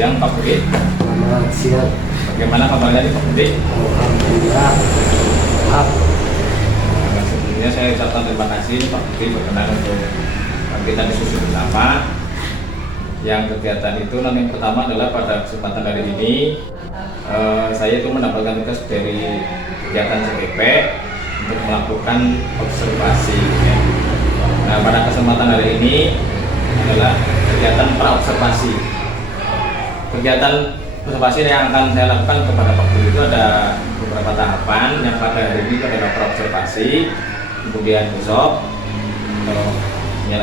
siang Pak Budi. Selamat siang. Bagaimana kabarnya nih Pak Budi? Alhamdulillah. Maaf. Nah, sebelumnya saya ucapkan terima kasih Pak Budi berkenan untuk kita diskusi bersama. Yang kegiatan itu yang pertama adalah pada kesempatan hari ini saya itu mendapatkan tugas dari kegiatan CPP untuk melakukan observasi. Ya. Nah, pada kesempatan hari ini adalah kegiatan praobservasi. Kegiatan observasi yang akan saya lakukan kepada Pak Guru itu ada beberapa tahapan. Yang pada hari ini adalah praobservasi, kemudian besok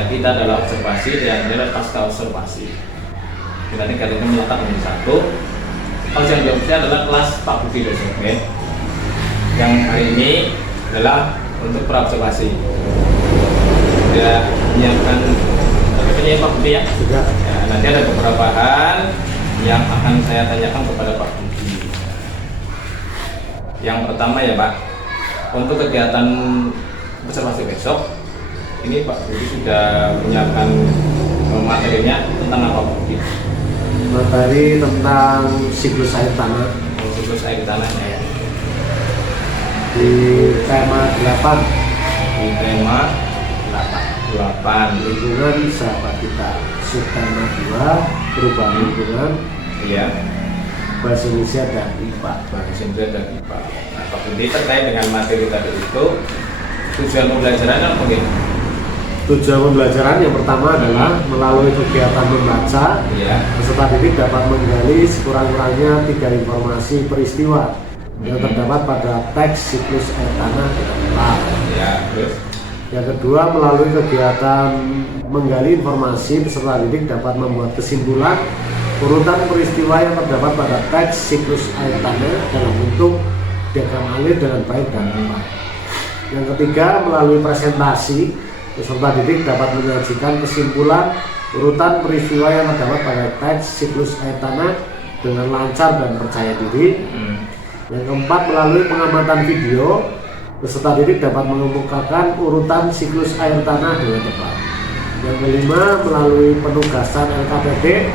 kita adalah observasi dan adalah pasca observasi. Kita kegiatan itu melekat menjadi satu. Yang berikutnya adalah kelas Pak Budi besok. Yang hari ini adalah untuk praobservasi. Sudah menyiapkan Pak Budi ya? Sudah. Ya, nanti ada beberapa hal yang akan saya tanyakan kepada Pak Budi. Yang pertama ya Pak, untuk kegiatan observasi besok, ini Pak Budi sudah menyiapkan materinya tentang apa Pak Budi? Materi tentang siklus air tanah Siklus air tanahnya ya. di tema 8 Di tema 8 lingkungan sahabat kita, subtema 2 perubahan lingkungan, iya, bahasa Indonesia dan IPA. bahasa Inggris dan IPA. Nah, Pak Budi terkait dengan materi tadi itu tujuan pembelajaran apa gitu? Tujuan pembelajaran yang pertama adalah melalui kegiatan membaca, Iya. peserta didik dapat menggali sekurang-kurangnya 3 informasi peristiwa yang terdapat pada teks siklus air tanah dengan tepat. Ya, terus Yang kedua, melalui kegiatan menggali informasi, peserta didik dapat membuat kesimpulan urutan peristiwa yang terdapat pada teks siklus air tanah dalam bentuk diagram alir dengan baik dan tepat. Yang ketiga, melalui presentasi, peserta didik dapat menyajikan kesimpulan urutan peristiwa yang terdapat pada teks siklus air tanah dengan lancar dan percaya diri. Yang keempat, melalui pengamatan video, peserta didik dapat mengemukakan urutan siklus air tanah dengan tepat. Yang kelima, melalui penugasan LKPD,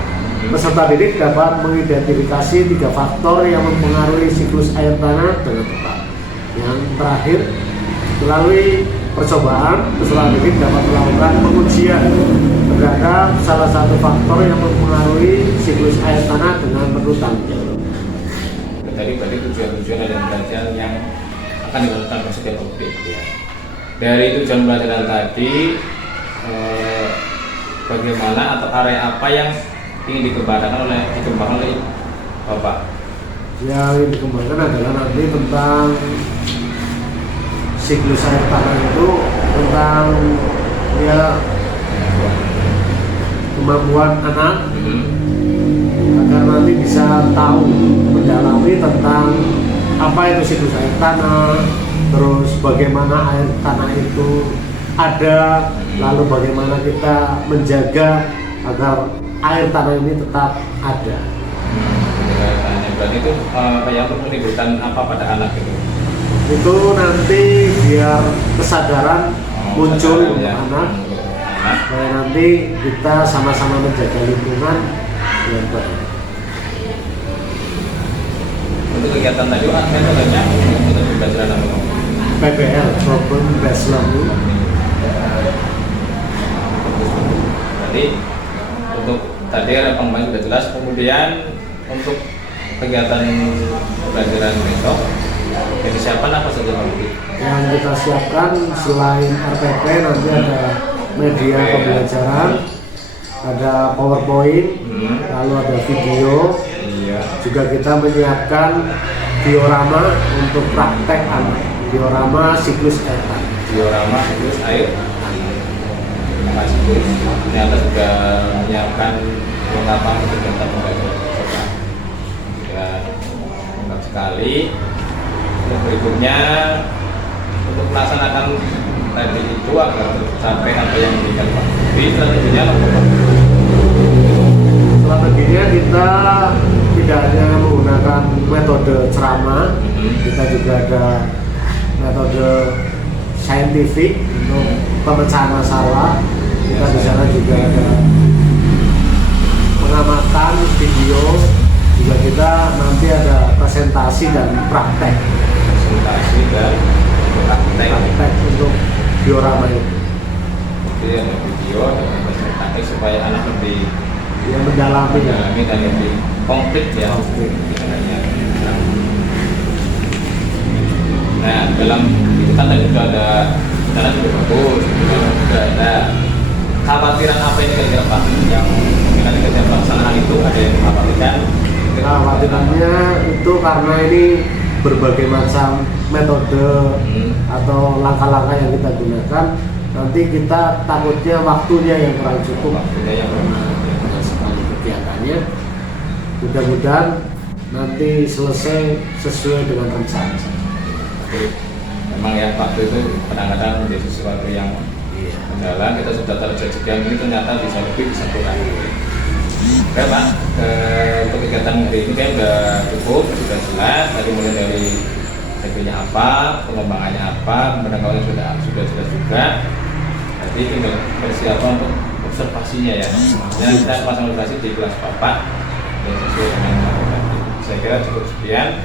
peserta didik dapat mengidentifikasi 3 faktor yang mempengaruhi siklus air tanah dengan tepat. Yang terakhir, melalui percobaan, peserta didik dapat melakukan pengujian terhadap salah satu faktor yang mempengaruhi siklus air tanah dengan penuh tanggung jawab. tadi tujuan-tujuan dan pembelajaran yang akan dilakukan oleh setiap objek ya. Dari tujuan pembelajaran tadi bagaimana atau area apa yang ingin dikembangkan oleh Bapak? Yang dikembangkan adalah nanti tentang siklus air tanah itu, tentang ya kemampuan anak agar nanti bisa tahu mendalami tentang apa itu siklus air tanah, terus bagaimana air tanah itu ada, lalu bagaimana kita menjaga agar air tanah ini tetap ada. Berarti itu yang untuk menimbulkan apa pada anak itu? Itu nanti biar kesadaran muncul kesadaran, untuk ya. anak, supaya nanti kita sama-sama menjaga lingkungan yang baik. Untuk kegiatan tadi metodenya untuk pembelajaran apa? PBL, Problem Based Learning. Berarti untuk tadi pemain sudah jelas. Kemudian untuk kegiatan pembelajaran besok yang disiapkan apa saja Pak Budi? Yang kita siapkan selain RPP nanti ada media pembelajaran, ada PowerPoint, lalu ada video. Iya. Juga kita menyiapkan diorama untuk praktek anak, diorama siklus air tanah. Diorama siklus air. Terima kasih Bu. Ternyata sudah menyiapkan perlengkapan untuk kegiatan pembelajaran besok. Sudah lengkap sekali. Untuk berikutnya untuk melaksanakan tadi itu agar tercapai apa yang diberikan Pak Budi, strateginya apa Pak? Strateginya kita tidak hanya menggunakan metode ceramah, kita juga ada metode saintifik untuk pemecahan masalah. Kita di sana juga ada pengamatan video presentasi dan praktek presentasi dan praktek untuk diorama itu. Jadi ada video, ada presentasi supaya anak lebih Mendalami dan lebih konkret ya. Nah, dalam itu kan tadi juga ada cara juga bagus, juga ada khawatiran apa ini kira-kira Pak yang mungkin ada ketika pelaksanaan itu ada yang mengkhawatirkan. Khawatirannya itu karena ini berbagai macam metode atau langkah-langkah yang kita gunakan, nanti kita takutnya waktunya yang kurang cukup sekali kegiatannya. Mudah-mudahan nanti selesai sesuai dengan rencana. Memang ya waktu itu kadang-kadang menjadi sesuatu yang kendala. Kita sudah terjadi ini ternyata bisa lebih, bisa kurang. Oke Pak, untuk kegiatan hari ini kan sudah cukup, sudah jelas. Tadi mulai dari tekniknya apa, pengembangannya apa, pengembangannya sudah jelas juga. Jadi tinggal persiapan untuk observasinya ya. Dan kita pasang observasi di kelas Bapak yang sesuai dengan tadi. Saya kira cukup sekian.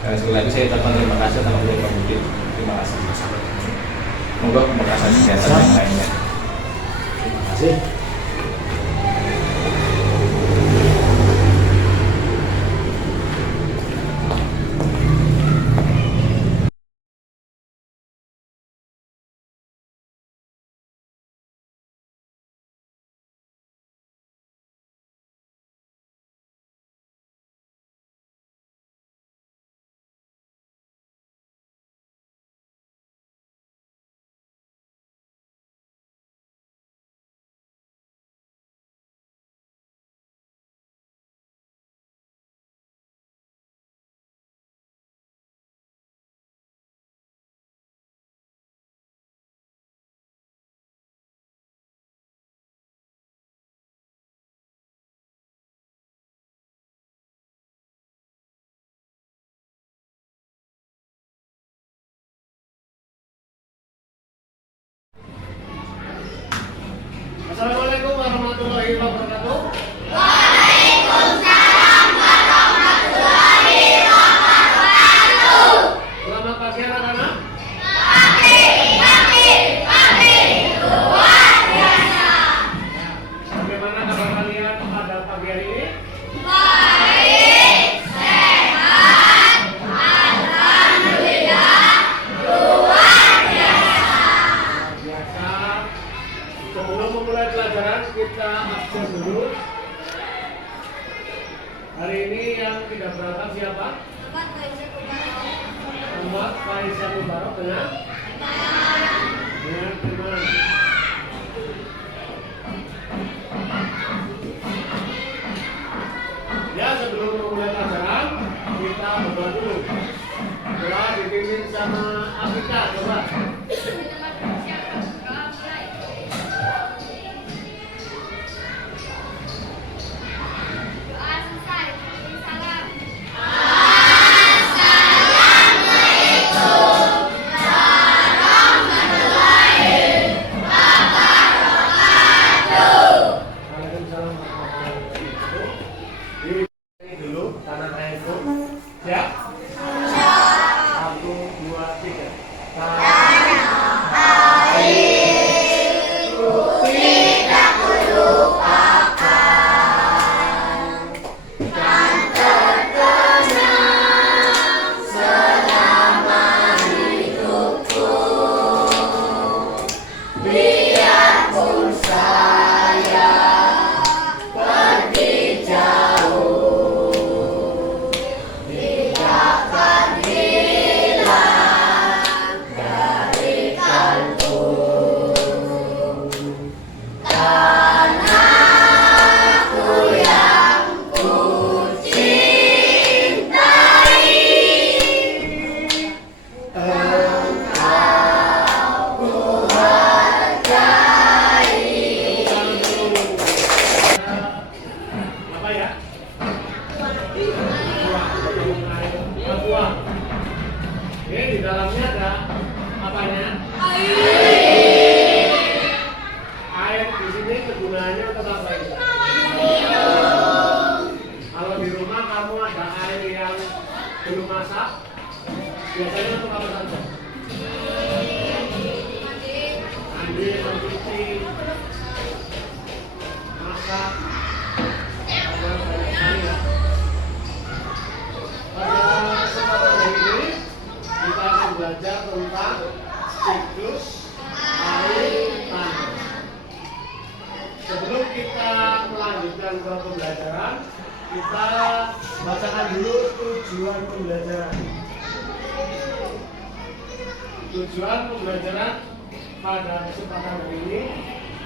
Sekali lagi saya ucapkan terima kasih atas waktu Pak Budi. Terima kasih. Semoga pemberkasan kegiatan yang lainnya. Terima kasih. Assalamualaikum warahmatullahi wabarakatuh. Waalaikumsalam warahmatullahi wabarakatuh. Selamat pagi anak-anak. Pagi, luar biasa. Bagaimana kabar kalian pada pagi hari ini? Baik, sehat, alhamdulillah, luar biasa. Biasa. Sebelum memulai pelajaran kita absen dulu. Hari ini yang tidak berangkat siapa? Muhammad Faisal Mubarak dengan teman. Ya, sebelum memulai pelajaran kita berdoa dulu. Doa dipimpin sama Afrika, coba. Doa selesai. Salam. Waalaikumsalam warahmatullahi wabarakatuh. Ini dulu tanah airku. Siap? Siap. 1, 2, 3. Apa ya? Aqua. Oke, di dalamnya ada apanya? Air di sini kegunaannya untuk apa itu? Kalau di rumah kamu ada air yang belum masak, biasanya untuk apa saja? Mandi, mencuci, masak, ada banyak sekali ya. Pada kesempatan ini kita akan belajar tentang siklus air tanah. Sebelum kita melanjutkan ke pembelajaran, kita bacakan dulu tujuan pembelajaran. Tujuan pembelajaran pada kesempatan hari ini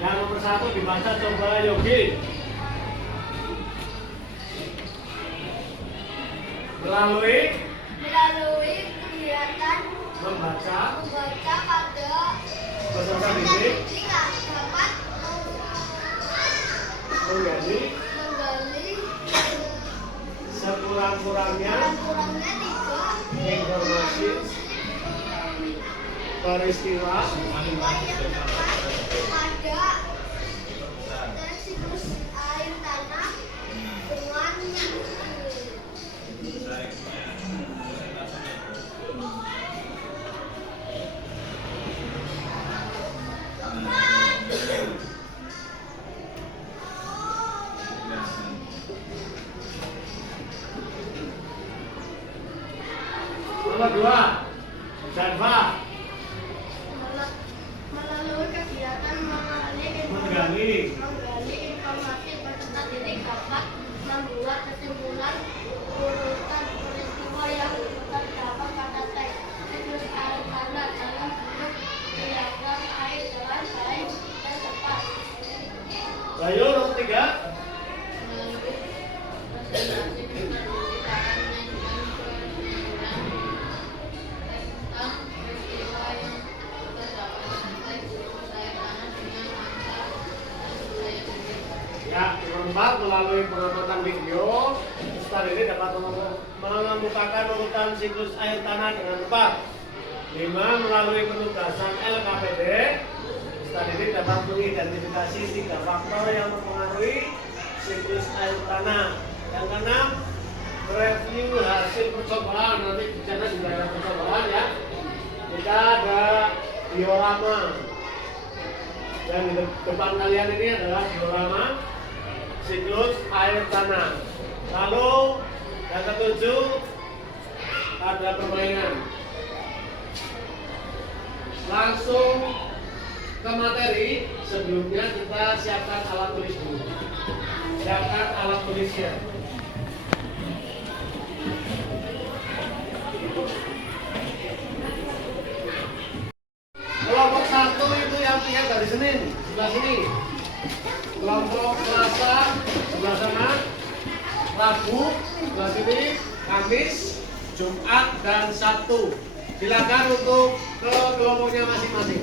yang nomor 1 dibaca, coba Yogi. Melalui kegiatan membaca pada peserta didik dapat menggali menggali sekurang-kurangnya kurangnya 3 informasi peristiwa peristiwa yang dapat pada siklus air tanah dengan nomor 2 Zanfa melalui kegiatan menggali informasi peserta didik dapat membuat kesimpulan urutan peristiwa yang terdapat pada teks siklus air tanah dalam bentuk diagram air dengan baik dan tepat. Bayu nomor 3 ya, nomor 4 melalui pengamatan video peserta didik dapat mengemukakan urutan siklus air tanah dengan tepat. 5 melalui penugasan LKPD peserta didik dapat mengidentifikasi 3 faktor yang mempengaruhi siklus air tanah. Yang keenam, review hasil percobaan. Nanti di sana juga ada percobaan ya. Kita ada diorama. Yang di depan kalian ini adalah diorama siklus air tanah. Lalu yang ketujuh ada permainan. Langsung ke materi. Sebelumnya kita siapkan alat tulis dulu. Siapkan alat tulisnya. Kelompok 1 itu yang tinggal dari Senin sebelah sini. Kelompok Selasa sebelah sana. Rabu sebelah sini. Kamis, Jumat dan Sabtu. Silakan untuk ke kelompoknya masing-masing.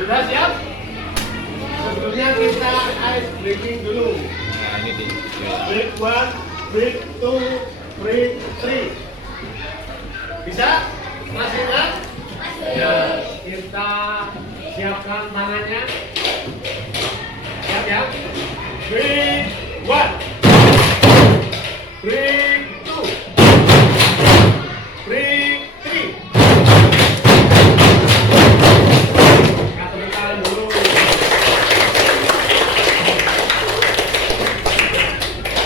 Sudah siap? Sebelumnya kita ice breaking dulu. Nah, ini di Break 1, break 2, break 3. Bisa? Masih ingat? Ya, kita siapkan tangannya. Siap ya? Break 1, break 2, break 3. Katakan dulu.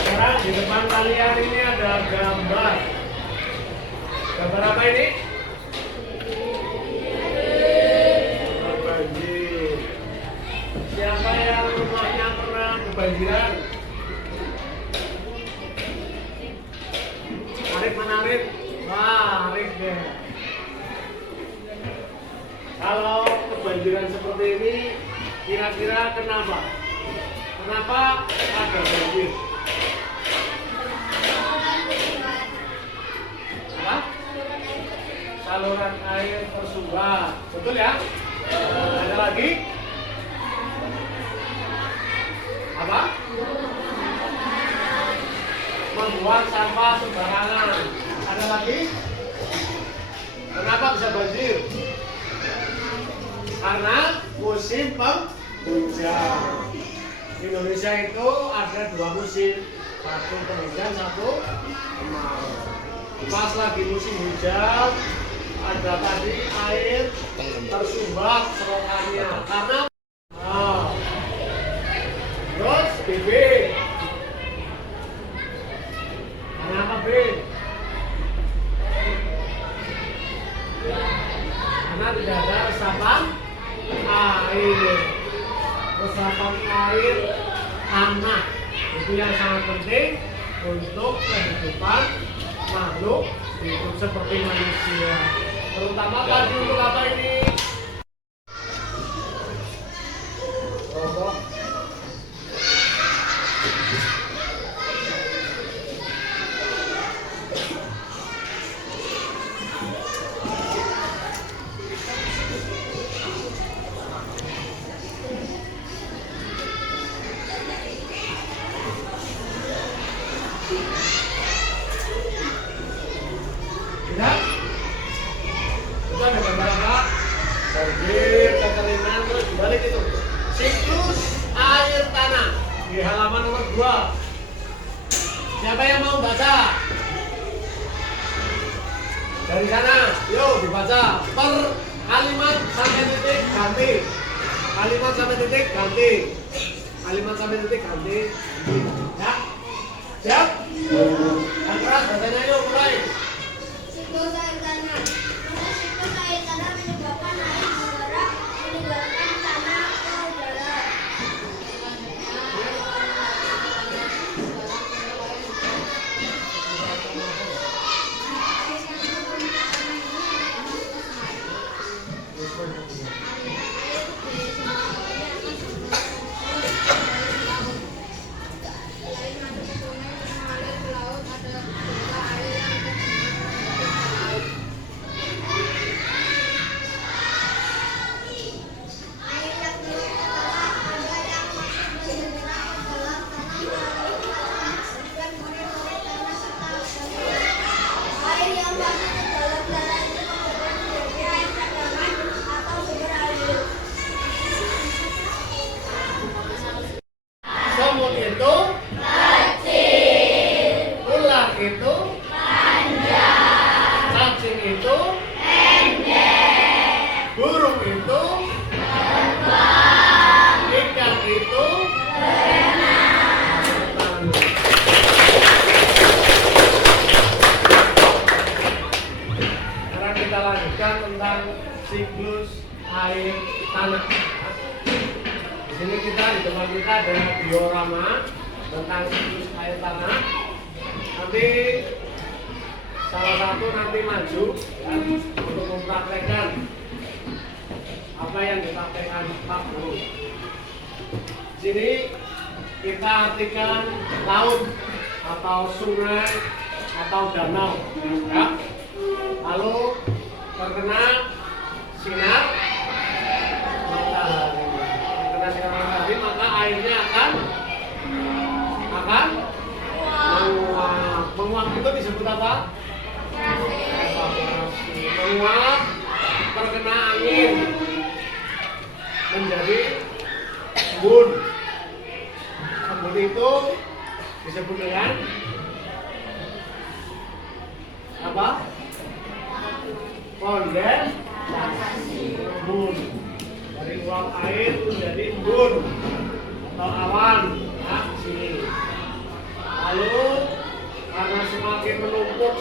Sekarang di depan kalian ini ada gambar. Gambar apa ini? Gambar banjir. Siapa yang rumahnya pernah kebanjiran? Arif mana Arif? Wah, Arif deh. Kalau kebanjiran seperti ini, kira-kira kenapa? Kenapa ada banjir? Apa? Saluran air tersumbat. Betul ya? Ada lagi? Apa? Membuang sampah sembarangan. Ada lagi? Kenapa bisa banjir? Karena musim penghujan. Di Indonesia itu ada 2 musim, satu penghujan, satu kemarau. Pas lagi musim hujan, ada tadi air tersumbat selokannya. Karena terus BB. Kenapa B? Karena tidak ada resapan air. Resapan air tanah itu yang sangat penting untuk kehidupan makhluk hidup seperti manusia. Terutama tadi untuk apa ini? Robot. Tidak? Itu ada beberapa banjir, kekeringan, terus dibalik itu siklus air tanah di halaman nomor 2. Siapa yang mau baca? Dari sana, yuk dibaca per kalimat sampai titik ganti. Kalimat sampai titik ganti. Kalimat sampai titik ganti. Ya? Siap? Yang keras bacanya yuk mulai. Siklus air tanah. Proses siklus air tanah menyebabkan air bergerak meninggalkan tanah ke udara. Semut itu kecil, ular itu panjang, cacing itu pendek, burung itu terbang, ikan itu berenang. Sekarang kita lanjutkan tentang siklus air tanah. Di sini kita di depan kita ada diorama tentang siklus air tanah. Nanti salah satu nanti maju ya, untuk mempraktekkan apa yang dipraktekkan Pak Guru. Di sini kita artikan laut atau sungai atau danau, ya. Lalu terkena sinar matahari, maka airnya akan menguap. Menguap itu disebut apa? Evaporasi. Menguap terkena angin menjadi embun. Embun itu disebut dengan apa? Kondensasi. Embun. Dari uap air menjadi embun atau awan, ya, di sini. Lalu karena semakin menumpuk,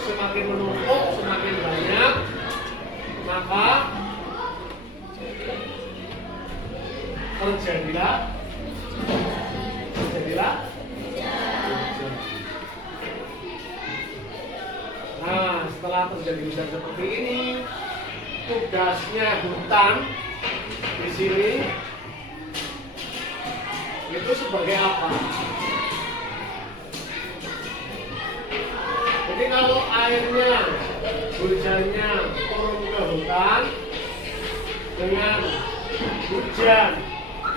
semakin banyak, maka terjadilah nah, setelah terjadi hujan seperti ini, tugasnya hutan di sini itu sebagai apa? Jadi kalau airnya, hujannya turun ke hutan dengan hujan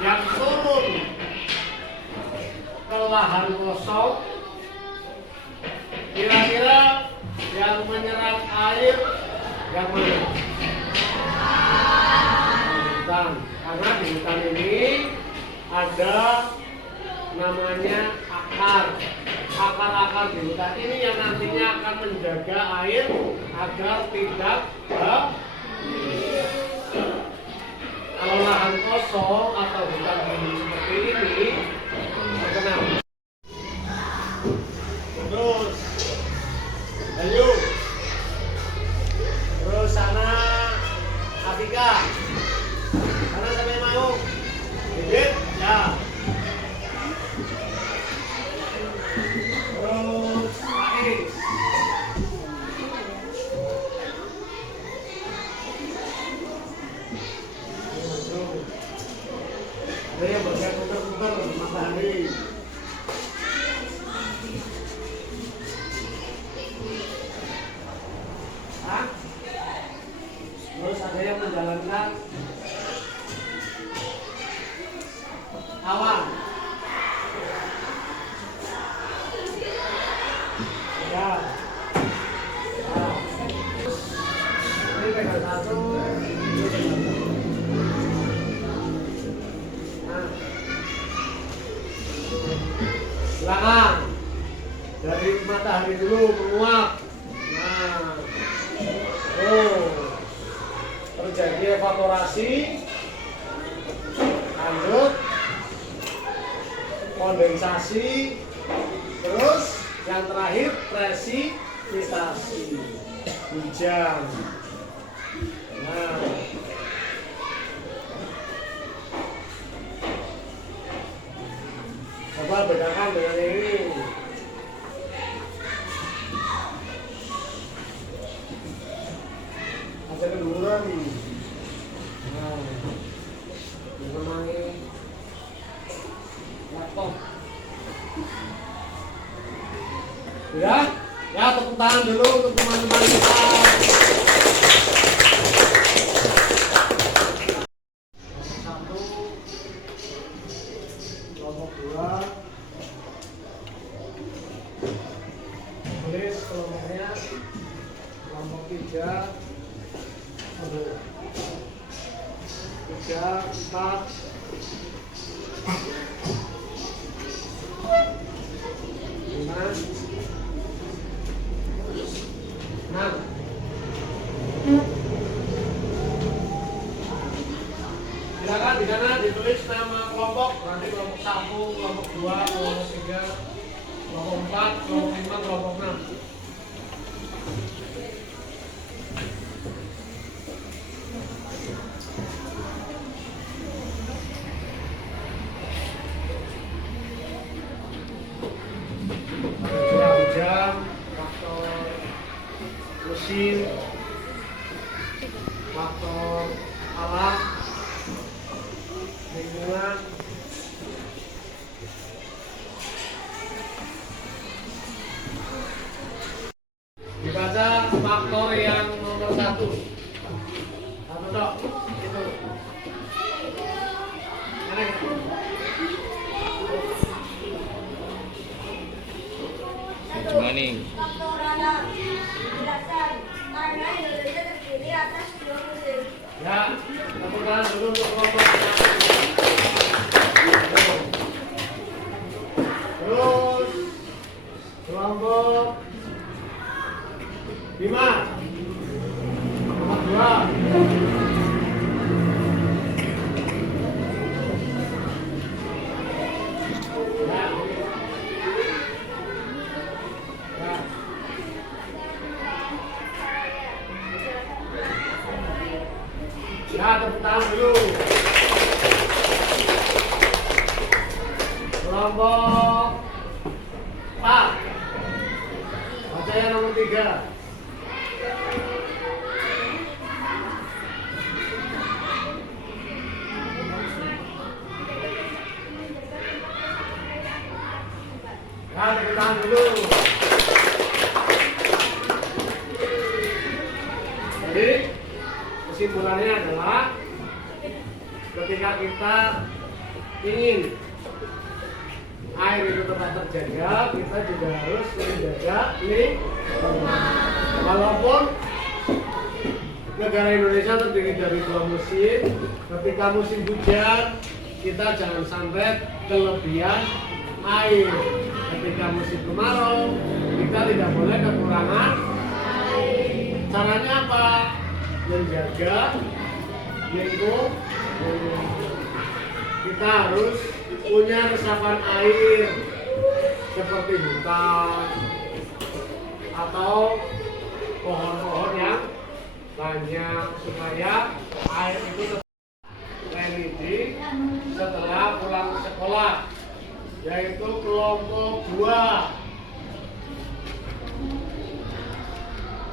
yang turun ke lahan kosong, kira-kira yang menyerap air yang mana? Hutan. Karena di hutan ini ada namanya akar-akar di hutan ini yang nantinya akan menjaga air agar tidak habis. Kalau lahan kosong atau hutan seperti ini terkenal. Terus, ayo, terus sana Afika, sana siapa yang mau? Bibit, ya. Terus Ais. Ada yang bagian putar-putar matahari. Hah? Terus ada yang menjalankan awan. Ya. Nah. Ini pegang satu, ini pegang satu. Nah. Belakang. Dari matahari dulu menguap. Nah. Oh. Terjadi evaporasi. Lanjut. Kondensasi. Terus yang terakhir presipitasi, hujan. Nah, coba bedakan dengan ini. Ada kedudukan. Nah, menemani laptop. Ya, tepuk tangan dulu untuk teman-teman kita. Satu, kelompok 2, tulis kelompoknya, kelompok 3, 4, 5. Nah, silakan di sana ditulis nama kelompok, nanti kelompok 1, kelompok 2, kelompok 3, kelompok 4, kelompok 5, kelompok 6. Hujan, faktor musim, faktor alam, lingkungan, dibaca faktor yang nomor 1. Satu dok, itu. Aneh. Gimana nih? Faktor alam dijelaskan karena Indonesia terdiri atas 2 musim. Ya, tepuk tangan dulu untuk kelompok. Terus kelompok 5, kelompok 2. Ya, tepuk tangan dulu. Kelompok 4. Baca yang nomor 3. Ya, tepuk tangan dulu. Jadi kesimpulannya adalah ketika kita ingin air itu tetap terjaga, kita juga harus menjaga lingkungan. Walaupun negara Indonesia terdiri dari 2 musim, ketika musim hujan kita jangan sampai kelebihan air. Ketika musim kemarau kita tidak boleh kekurangan air. Caranya apa? Menjaga lingkungan. Kita harus punya resapan air seperti hutan atau pohon-pohon yang banyak supaya air itu ready setelah pulang sekolah, yaitu kelompok 2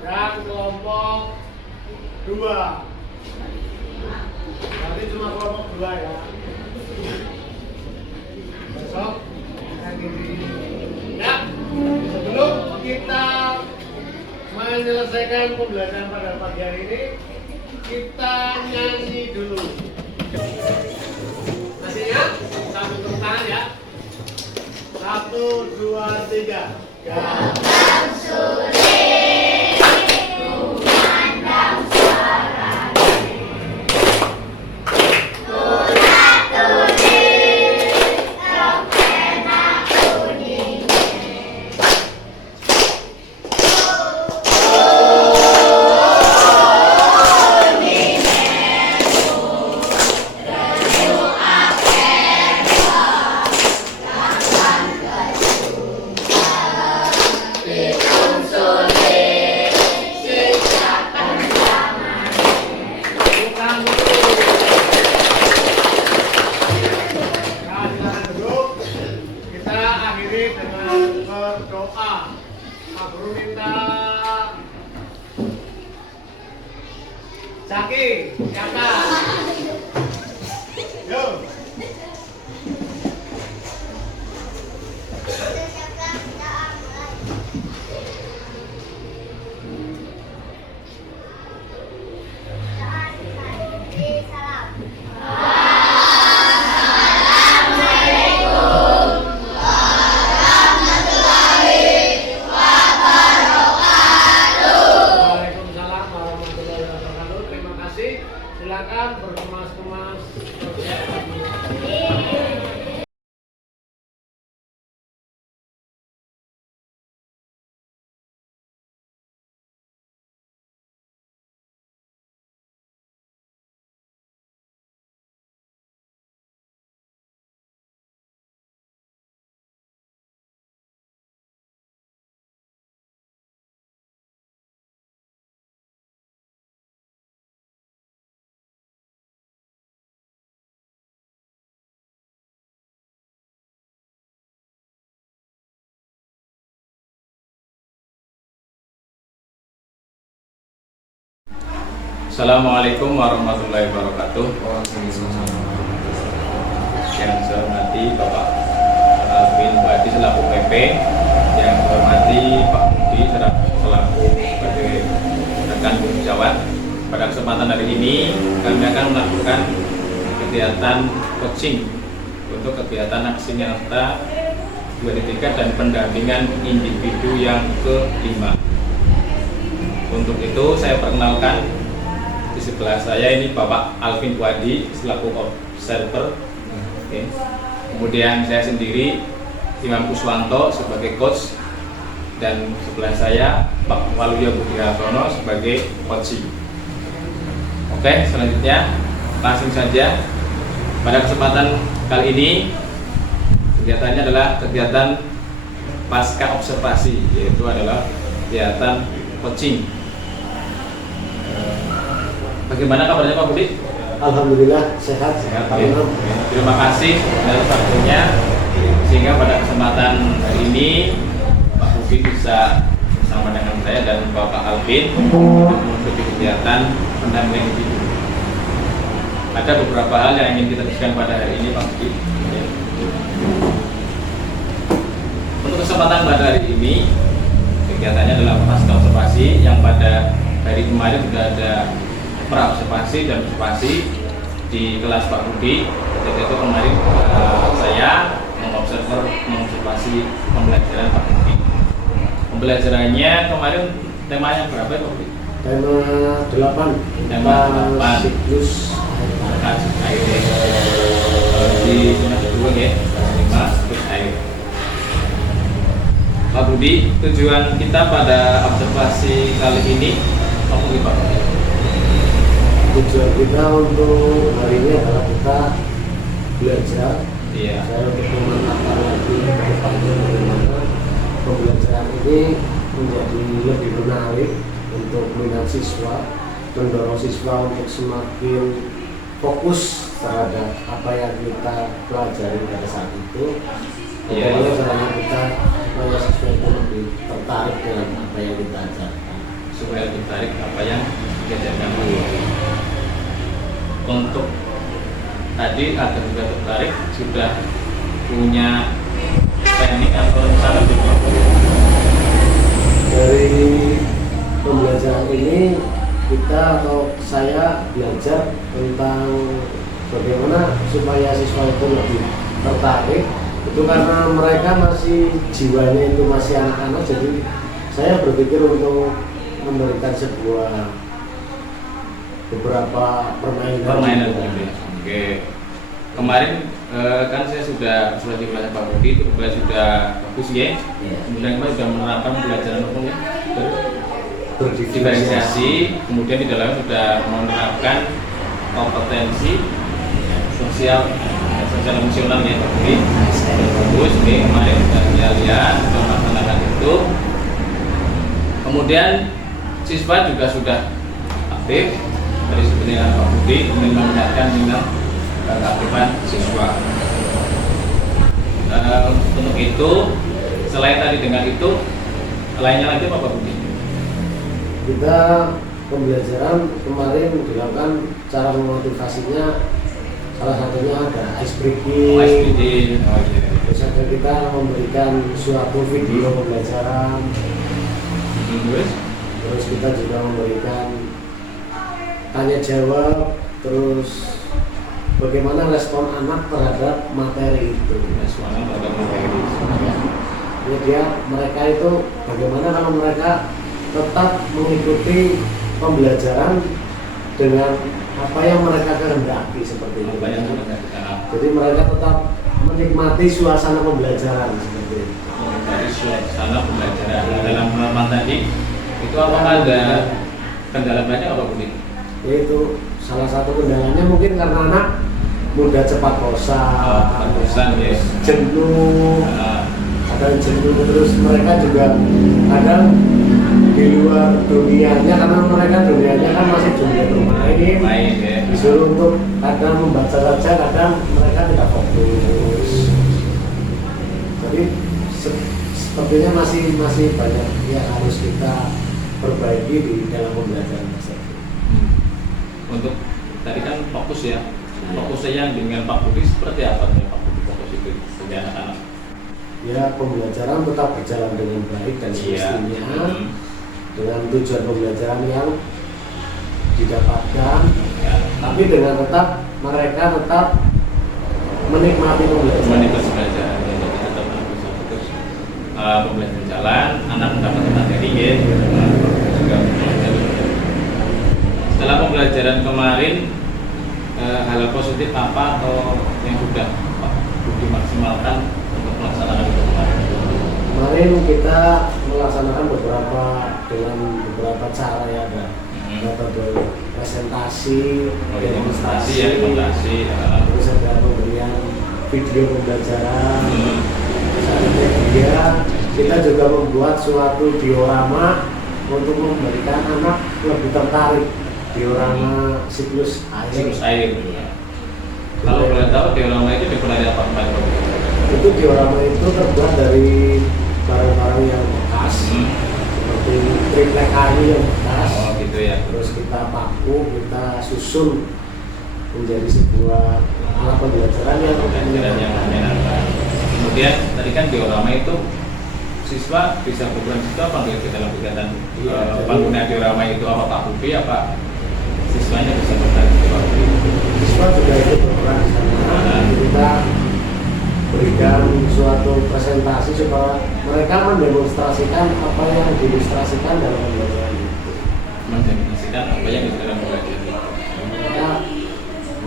dan kelompok 2. Berarti cuma kelompok 2 ya. Besok kayak gini. Ya, sebelum kita menyelesaikan pembelajaran pada pagi hari ini, kita nyanyi dulu. Nasinya sambil tepuk tangan ya. 1, 2, 3. Gandang sulit, kumandang suara. Zaki, siapa? Yo. Silakan berkemas-kemas. Assalamualaikum warahmatullahi wabarakatuh. Yang saya hormati Bapak Alvin Badi selaku PP, yang saya hormati Pak Budi selaku sebagai rekan penjawat. Pada kesempatan hari ini kami akan melakukan kegiatan coaching untuk kegiatan aksi nyata 2-3 dan pendampingan individu yang ke-5. Untuk itu saya perkenalkan, di sebelah saya ini Bapak Alvin Badi selaku observer. Oke. Kemudian saya sendiri Imam Kuswanto sebagai coach, dan sebelah saya Pak Waluyo Budi Hartono sebagai coaching. Oke, selanjutnya langsung saja. Pada kesempatan kali ini kegiatannya adalah kegiatan pasca observasi, yaitu adalah kegiatan coaching. Bagaimana kabarnya Pak Budi? Alhamdulillah sehat. Sehat. Ya. Terima kasih atas waktunya, sehingga pada kesempatan hari ini Pak Budi bisa bersama dengan saya dan Bapak Alvin untuk mengikuti kegiatan pendampingan individu. Ada beberapa hal yang ingin kita diskusikan pada hari ini Pak Budi. Untuk kesempatan pada hari ini kegiatannya adalah pasca observasi, yang pada hari kemarin sudah ada pra-observasi dan observasi di kelas Pak Budi. Ketika itu kemarin saya mengobservasi observer mengobservasi pembelajaran Pak Budi. Pembelajarannya kemarin temanya berapa ya Pak Budi? Tema 8 Tema 8. siklus Kasus air di zona kedua ya, 5 siklus air. Pak Budi, tujuan kita pada observasi kali ini apa sih Pak? tujuan kita untuk hari ini adalah kita belajar. Iya. Saya untuk memantapkan lagi ke depannya bagaimana pembelajaran ini menjadi lebih menarik untuk minat siswa, mendorong siswa untuk semakin fokus terhadap apa yang kita pelajari pada saat itu. Iya. Bagaimana caranya kita supaya siswa itu lebih tertarik dengan apa yang kita ajarkan. Supaya tertarik apa yang diajarkan dulu. Untuk tadi agar juga tertarik sudah punya planning atau rencana juga Dari pembelajaran ini kita atau saya belajar tentang bagaimana supaya siswa itu lebih tertarik. Itu karena mereka masih jiwanya itu masih anak-anak, jadi saya berpikir untuk memberikan sebuah beberapa permainan gitu ya. Oke. Kemarin kan saya sudah jelas Pak Budi itu sudah bagus ya. Iya. Kemudian kita sudah menerapkan pembelajaran umum ya. Berdifferensiasi. Diferensiasi, kemudian di dalamnya sudah menerapkan kompetensi sosial emosional ya Pak Budi. Bagus, oke, kemarin sudah saya lihat sudah melaksanakan itu. Kemudian siswa juga sudah aktif dari sebenarnya Pak Budi ingin meningkatkan minat keaktifan siswa. Untuk itu, selain tadi dengan itu, lainnya lagi apa Pak Budi? Kita pembelajaran kemarin dilakukan cara memotivasinya, salah satunya ada ice breaking. Terus ada kita memberikan suatu video pembelajaran. Terus kita juga memberikan tanya jawab, terus bagaimana respon anak terhadap materi itu. Ya, mereka itu bagaimana kalau mereka tetap mengikuti pembelajaran dengan apa yang mereka kehendaki seperti itu. Jadi mereka tetap menikmati suasana pembelajaran seperti itu. Dari suasana pembelajaran dalam pengalaman tadi itu apakah ada kendala banyak apa Budi? Yaitu salah satu kendalanya mungkin karena anak mudah cepat bosan, ya. jenuh, kadang jenuh, terus mereka juga kadang di luar dunianya, karena mereka dunianya kan masih dunia bermain, ya. disuruh untuk kadang membaca saja, kadang mereka tidak fokus. Jadi sepertinya masih banyak yang harus kita perbaiki di dalam pembelajaran tersebut. Untuk tadi kan fokus ya, fokusnya yang dengan Pak Budi seperti apa nih Pak Budi fokus itu bagi anak-anak? Ya, pembelajaran tetap berjalan dengan baik dan semestinya dengan tujuan pembelajaran yang didapatkan, Ya. tapi dengan mereka tetap menikmati pembelajaran. Menikmati pembelajaran, ya, jadi tetap bisa fokus pembelajaran jalan, anak mendapatkan materi ya, juga mempelajari. Setelah pembelajaran kemarin, hal positif apa atau yang sudah Pak Budi maksimalkan untuk melaksanakan itu kemarin? Kemarin kita melaksanakan dengan beberapa cara ya, ada metode presentasi, Demonstrasi ya, demonstrasi. terus ada pemberian video pembelajaran. Terus ada media, kita juga membuat suatu diorama untuk memberikan anak lebih tertarik. Diorama siklus air. Siklus air. Kalau boleh tahu diorama itu dibuat dari apa Pak? Itu diorama itu terbuat dari barang-barang yang bekas, seperti triplek kayu yang bekas. Oh gitu ya. Terus kita paku, kita susun menjadi sebuah alat pembelajaran yang menyenangkan. Kemudian tadi kan diorama itu siswa bisa berperan siswa apa enggak dalam kegiatan penggunaan diorama itu, apa Pak Budi apa siswanya bisa berperan di Pak Budi? siswa juga ikut berperan di sana. Kita berikan suatu presentasi supaya mereka mendemonstrasikan apa yang diilustrasikan dalam pembelajaran itu. Mendefinisikan apa yang di dalam belajar. Mereka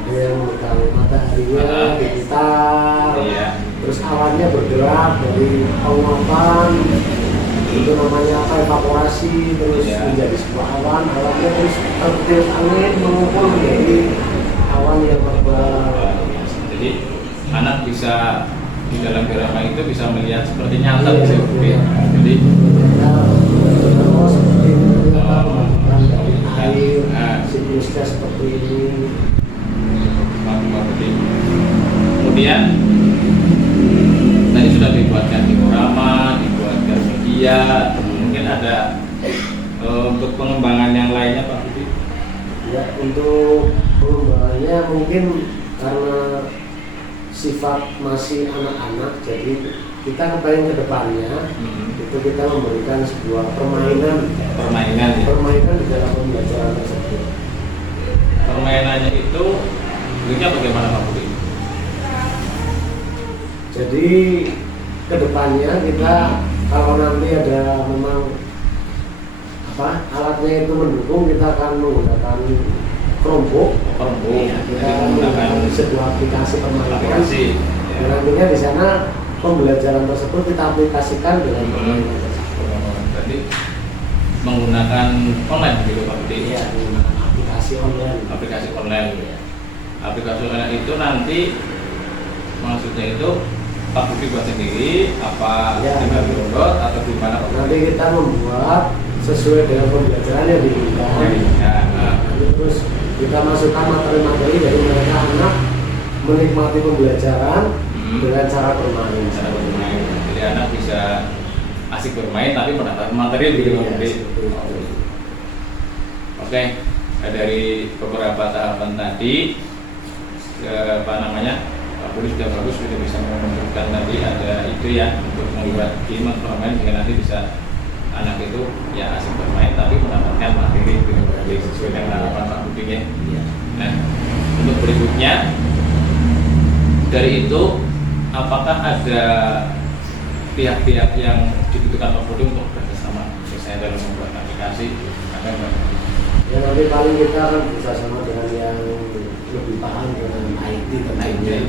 ada yang memegang mataharinya diputar, Iya. terus awannya bergerak dari penguapan, itu namanya apa, evaporasi, terus Iya. menjadi sebuah awannya terus tertiup angin mengumpul menjadi awan yang terbang. Jadi anak bisa di dalam drama itu bisa melihat seperti nyata Iya, gitu. iya. Jadi Kita terus seperti ini ternyata Oh. pembentukan dari air, Nah. siklusnya seperti ini. kemudian tadi sudah dibuatkan diorama, dibuatkan media, mungkin ada untuk pengembangan yang lainnya Pak Budi. Ya, untuk pengembangannya mungkin karena sifat masih anak-anak, jadi kita kepengen ke depannya itu kita memberikan sebuah permainan Permainan di dalam pembelajaran tersebut. permainannya itu bentuknya bagaimana Pak Budi? Jadi kedepannya kita kalau nanti ada memang alatnya itu mendukung, kita akan menggunakan Chromebook. Iya, Kita jadi menggunakan sebuah aplikasi permainan. aplikasi. Ya. Nantinya di sana pembelajaran tersebut kita aplikasikan dengan permainan tersebut. Jadi menggunakan online gitu Pak Budi. Iya, menggunakan aplikasi online. Aplikasi online. Aplikasi online itu nanti maksudnya itu Pak Budi buat sendiri apa Ya. tinggal download atau gimana Pak Budi? Nanti kita membuat sesuai dengan pembelajaran yang diinginkan. Ya, Nanti terus kita masukkan materi-materi dari mereka anak menikmati pembelajaran dengan cara bermain. cara bermain. Jadi anak bisa asik bermain tapi mendapatkan materi gitu Pak Iya, Budi. seperti itu. Oke, dari beberapa tahapan tadi apa namanya Pak Budi sudah bagus, sudah bisa menunjukkan tadi ada ide ya untuk membuat game atau permainan sehingga nanti bisa anak itu ya asik bermain tapi mendapatkan materi gitu Pak Budi, sesuai dengan harapan Pak Budi ya. Iya. Nah, untuk berikutnya dari itu apakah ada pihak-pihak yang dibutuhkan Pak Budi untuk bekerjasama misalnya dalam membuat aplikasi ada nggak? Ya nanti paling kita akan bersama dengan yang lebih paham dengan IT tentunya.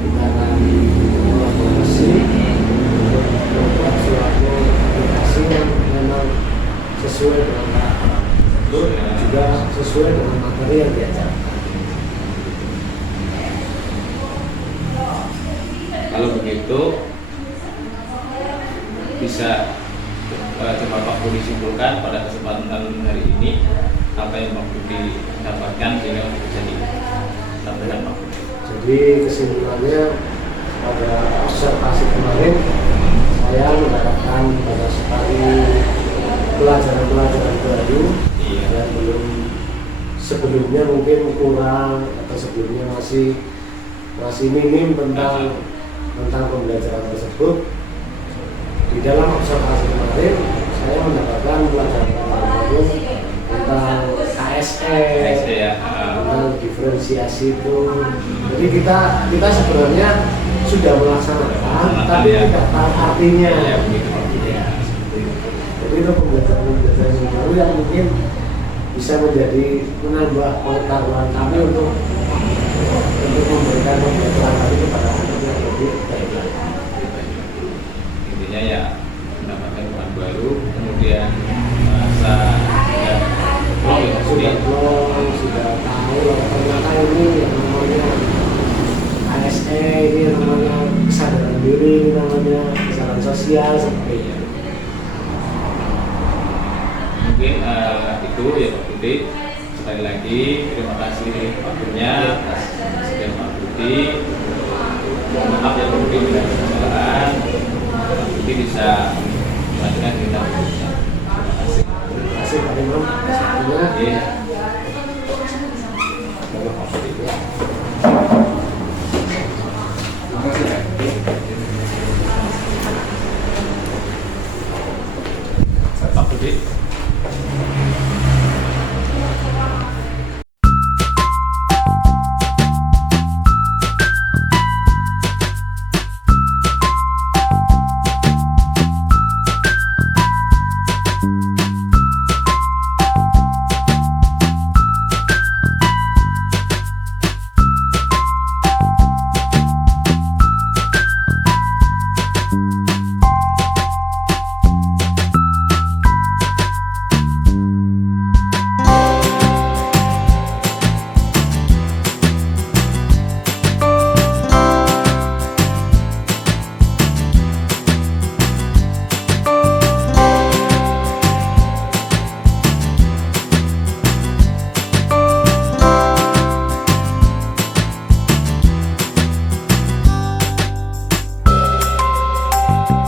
Kita akan kolaborasi untuk membuat suatu aplikasi yang memang sesuai dengan karakter tersebut, juga sesuai dengan materi yang diajarkan. Kalau begitu bisa coba Pak Budi simpulkan pada kesempatan hari ini apa yang Pak Budi dapatkan sehingga bisa disampaikan Pak Budi. Jadi kesimpulannya pada observasi kemarin saya mendapatkan banyak sekali pelajaran-pelajaran baru Iya. yang belum sebelumnya mungkin kurang atau sebelumnya masih minim tentang pembelajaran tersebut. Di dalam observasi kemarin saya mendapatkan pelajaran baru tentang KSE, ya. tentang diferensiasi itu. Jadi kita sebenarnya sudah melaksanakan, tapi ya. tidak tahu artinya. Ya, begitu Pak Budi. Ya, seperti itu. Jadi itu pembelajaran yang baru yang mungkin bisa menjadi menambah pengetahuan kami untuk memberikan pembelajaran tadi kepada anak yang lebih baik lagi. Intinya ya mendapatkan bahan baru, kemudian merasa ya, oh ya Sudah belum, sudah tahu loh, ternyata ini yang namanya ASE, ini yang namanya kesadaran diri, ini namanya kesadaran sosial seperti itu. mungkin itu ya Pak Budi. Sekali lagi terima kasih waktunya atas kesediaan Pak Budi. Mohon maaf ya Pak Budi bila ada kesalahan. Pak Budi bisa melanjutkan cerita berikutnya. Terima kasih. Terima kasih Pak Imam atas waktunya. Iya. Bapak Pak Budi. Ya. Terima kasih ya. Pak Budi. Thank